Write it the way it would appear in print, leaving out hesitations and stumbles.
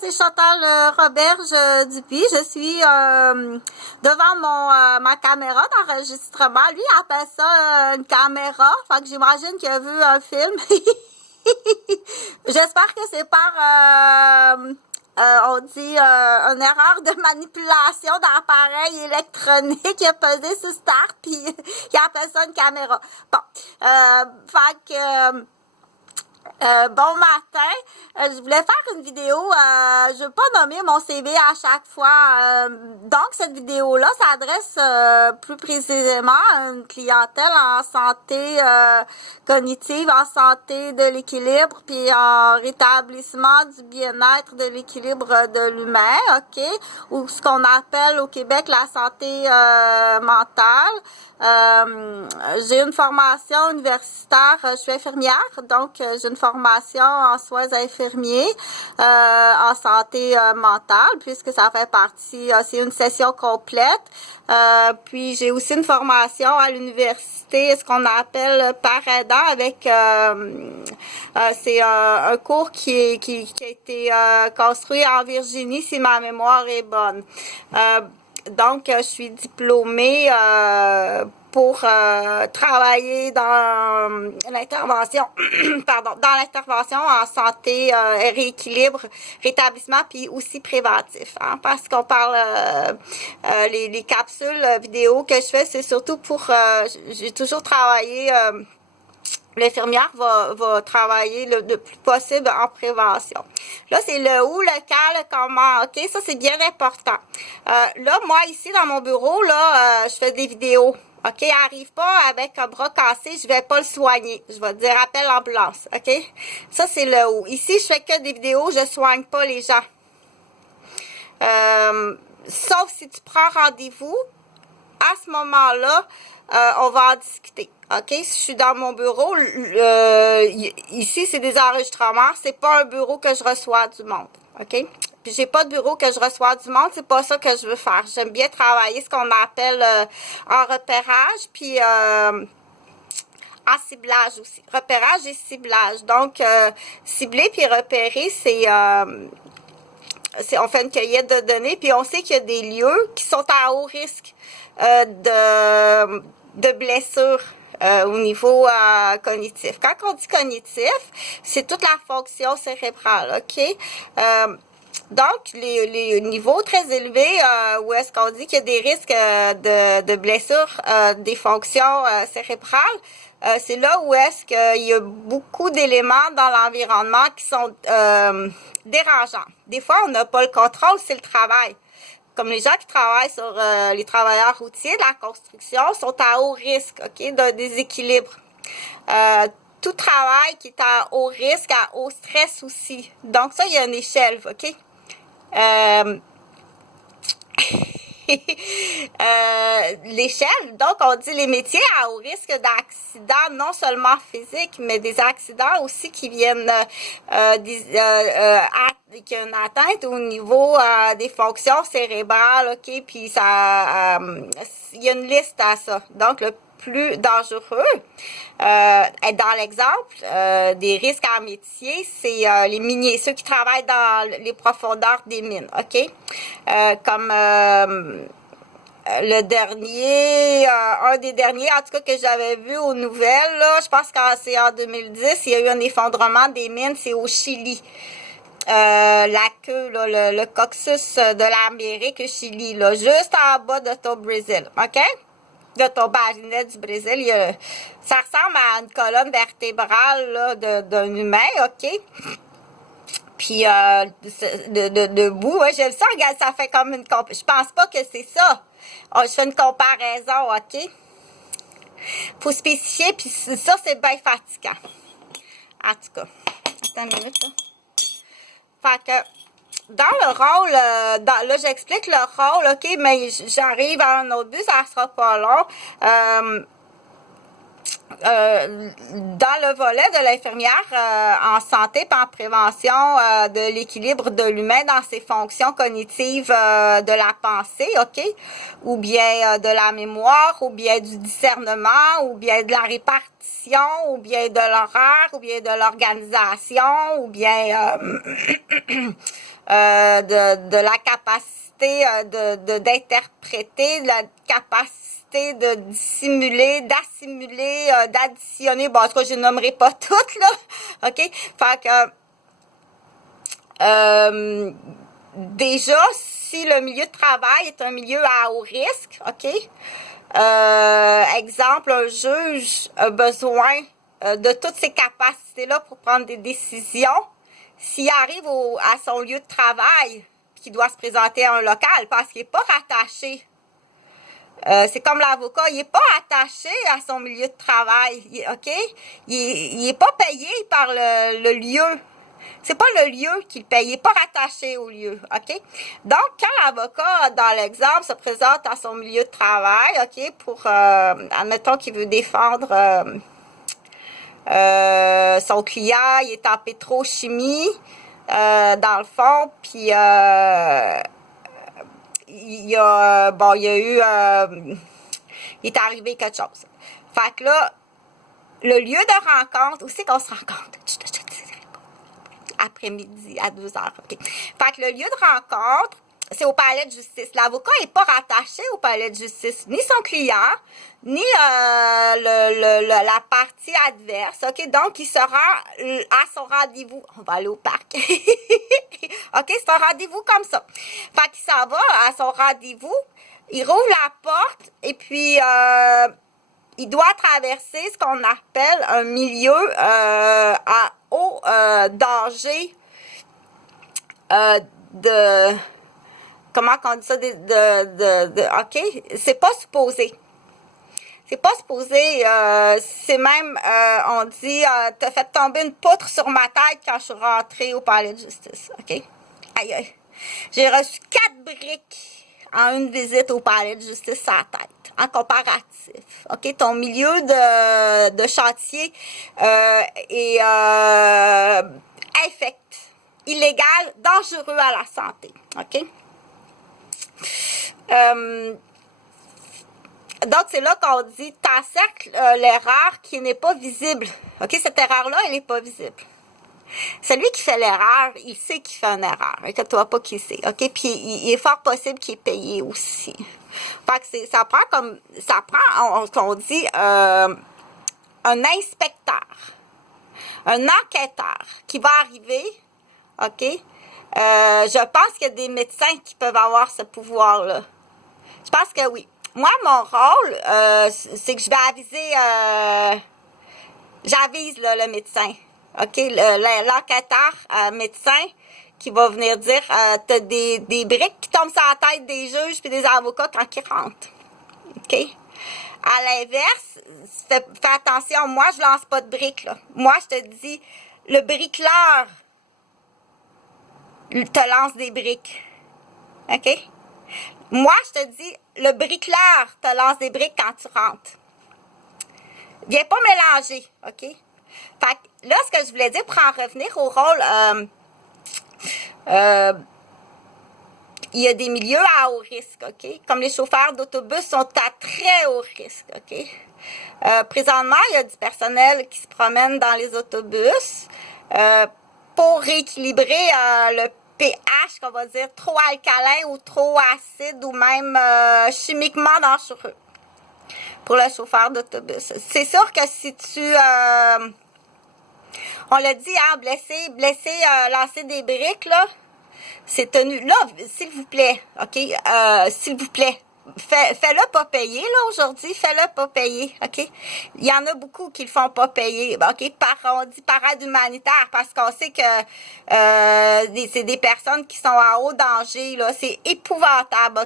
c'est Chantal Roberge Dupuis. Je suis devant ma caméra d'enregistrement. Lui, il appelle ça une caméra. Fait que j'imagine qu'il a vu un film. J'espère que c'est par... on dit une erreur de manipulation d'appareil électronique. Il a pesé sur Start, puis il appelle ça une caméra. Bon, fait que... bon matin, je voulais faire une vidéo, je ne veux pas nommer mon CV à chaque fois, donc cette vidéo-là s'adresse plus précisément à une clientèle en santé cognitive, en santé de l'équilibre, puis en rétablissement du bien-être de l'équilibre de l'humain, ok, ou ce qu'on appelle au Québec la santé mentale. J'ai une formation universitaire, je suis infirmière, donc j'ai une formation en soins infirmiers, en santé mentale, puisque ça fait partie, c'est une session complète. Puis j'ai aussi une formation à l'université, ce qu'on appelle par aidant, avec c'est un cours qui a été construit en Virginie, si ma mémoire est bonne. Donc, je suis diplômée pour travailler dans l'intervention, dans l'intervention en santé, rééquilibre, rétablissement, puis aussi préventif, hein, parce qu'on parle les capsules vidéo que je fais, c'est surtout pour, j'ai toujours travaillé. L'infirmière va travailler le plus possible en prévention. Là, c'est le où, le quand, le comment. OK, ça, c'est bien important. Là, moi, ici, dans mon bureau, là, je fais des vidéos. OK, arrive pas avec un bras cassé, je vais pas le soigner. Je vais dire appelle l'ambulance. OK? Ça, c'est le où. Ici, je fais que des vidéos, je soigne pas les gens. Sauf si tu prends rendez-vous, à ce moment-là, on va en discuter. OK? Si je suis dans mon bureau, ici, c'est des enregistrements. C'est pas un bureau que je reçois du monde. OK? Puis j'ai pas de bureau que je reçois du monde. C'est pas ça que je veux faire. J'aime bien travailler ce qu'on appelle en repérage, puis en ciblage aussi. Repérage et ciblage. Donc, cibler puis repérer, c'est on fait une cueillette de données, puis on sait qu'il y a des lieux qui sont à haut risque de blessures au niveau cognitif. Quand on dit cognitif, c'est toute la fonction cérébrale, OK? Donc, les niveaux très élevés où est-ce qu'on dit qu'il y a des risques de blessures des fonctions cérébrales, c'est là où est-ce qu'il y a beaucoup d'éléments dans l'environnement qui sont dérangeants. Des fois, on n'a pas le contrôle, c'est le travail. Comme les gens qui travaillent sur les travailleurs routiers de la construction sont à haut risque, OK, d'un déséquilibre. Tout travail qui est à haut risque, à haut stress aussi. Donc ça, il y a une échelle, OK? L'échelle, donc on dit les métiers à haut risque d'accidents, non seulement physiques, mais des accidents aussi qui viennent qui ont une atteinte au niveau des fonctions cérébrales, OK, puis ça il y a une liste à ça. Donc le plus dangereux, dans l'exemple des risques en métier, c'est les miniers, ceux qui travaillent dans les profondeurs des mines, OK? Comme le dernier, un des derniers, en tout cas, que j'avais vu aux nouvelles, là, je pense que c'est en 2010, il y a eu un effondrement des mines, c'est au Chili. La queue, là, le coccyx de l'Amérique au Chili, là, juste en bas de ton Brésil, OK? De ton baginet du Brésil, ça ressemble à une colonne vertébrale là, d'un humain, OK? Puis debout, ouais, je le sens, regarde, ça fait comme une je pense pas que c'est ça. Oh, je fais une comparaison, OK? Faut spécifier, puis ça, c'est bien fatigant. En tout cas, attends une minute, là. Fait que dans le rôle, là, j'explique le rôle, OK, mais j'arrive à un autre but, ça sera pas long. Dans le volet de l'infirmière en santé et en prévention de l'équilibre de l'humain dans ses fonctions cognitives de la pensée, OK? Ou bien de la mémoire, ou bien du discernement, ou bien de la répartition, ou bien de l'horaire, ou bien de l'organisation, ou bien de la capacité d'interpréter, de la capacité de dissimuler, d'assimiler, d'additionner. Bon, en tout cas, je ne nommerai pas toutes, là. OK? Fait que, déjà, si le milieu de travail est un milieu à haut risque, OK? Exemple, un juge a besoin de toutes ces capacités-là pour prendre des décisions. S'il arrive à son lieu de travail, qu'il doit se présenter à un local, parce qu'il n'est pas rattaché. C'est comme l'avocat, il n'est pas attaché à son milieu de travail, OK? Il n'est pas payé par le lieu. C'est pas le lieu qu'il paye, il n'est pas rattaché au lieu, OK? Donc, quand l'avocat, dans l'exemple, se présente à son milieu de travail, OK, pour, admettons qu'il veut défendre son client, il est en pétrochimie, dans le fond, puis il y a eu, il est arrivé quelque chose. Fait que là, le lieu de rencontre, où c'est qu'on se rencontre? Après-midi, à 12h, OK. Fait que le lieu de rencontre, c'est au palais de justice. L'avocat n'est pas rattaché au palais de justice, ni son client, ni la partie adverse, OK? Donc, il sera à son rendez-vous. On va aller au parc. OK? C'est un rendez-vous comme ça. Fait qu'il s'en va à son rendez-vous, il rouvre la porte, et puis il doit traverser ce qu'on appelle un milieu à haut danger comment on dit ça, OK? C'est pas supposé. C'est pas supposé, c'est même, on dit, t'as fait tomber une poutre sur ma tête quand je suis rentrée au palais de justice, OK? Aïe, aïe. J'ai reçu 4 briques en une visite au palais de justice à la tête, en comparatif. OK? Ton milieu de chantier est infect, illégal, dangereux à la santé. OK? Donc, c'est là qu'on dit, t'encercles l'erreur qui n'est pas visible. OK? Cette erreur-là, elle n'est pas visible. Celui qui fait l'erreur, il sait qu'il fait une erreur. Inquiète-toi pas qu'il sait. OK? Puis, il est fort possible qu'il est payé aussi. Fait que ça prend, on dit, un inspecteur, un enquêteur qui va arriver. OK? Je pense qu'il y a des médecins qui peuvent avoir ce pouvoir-là. Je pense que oui. Moi, mon rôle, c'est que je vais aviser, j'avise là, le médecin, OK? L'enquêteur médecin qui va venir dire, t'as des briques qui tombent sur la tête des juges puis des avocats quand ils rentrent, OK? À l'inverse, fais attention, moi, je lance pas de briques, là. Moi, je te dis, le bricoleur te lance des briques, OK? Moi, je te dis, le bricoleur te lance des briques quand tu rentres. Viens pas mélanger, OK? Fait que là, ce que je voulais dire, pour en revenir au rôle, il y a des milieux à haut risque, OK? Comme les chauffeurs d'autobus sont à très haut risque, OK? Présentement, il y a du personnel qui se promène dans les autobus pour rééquilibrer le pH, qu'on va dire, trop alcalin ou trop acide ou même chimiquement dangereux pour le chauffeur d'autobus. C'est sûr que si tu... on l'a dit, hein, blessé, lancer des briques, là, c'est tenu. Là, s'il vous plaît, OK? S'il vous plaît, fais-le pas payer, là, aujourd'hui. Fais-le pas payer, OK? Il y en a beaucoup qui le font pas payer, OK? On dit par aide humanitaire, parce qu'on sait que c'est des personnes qui sont à haut danger, là. C'est épouvantable,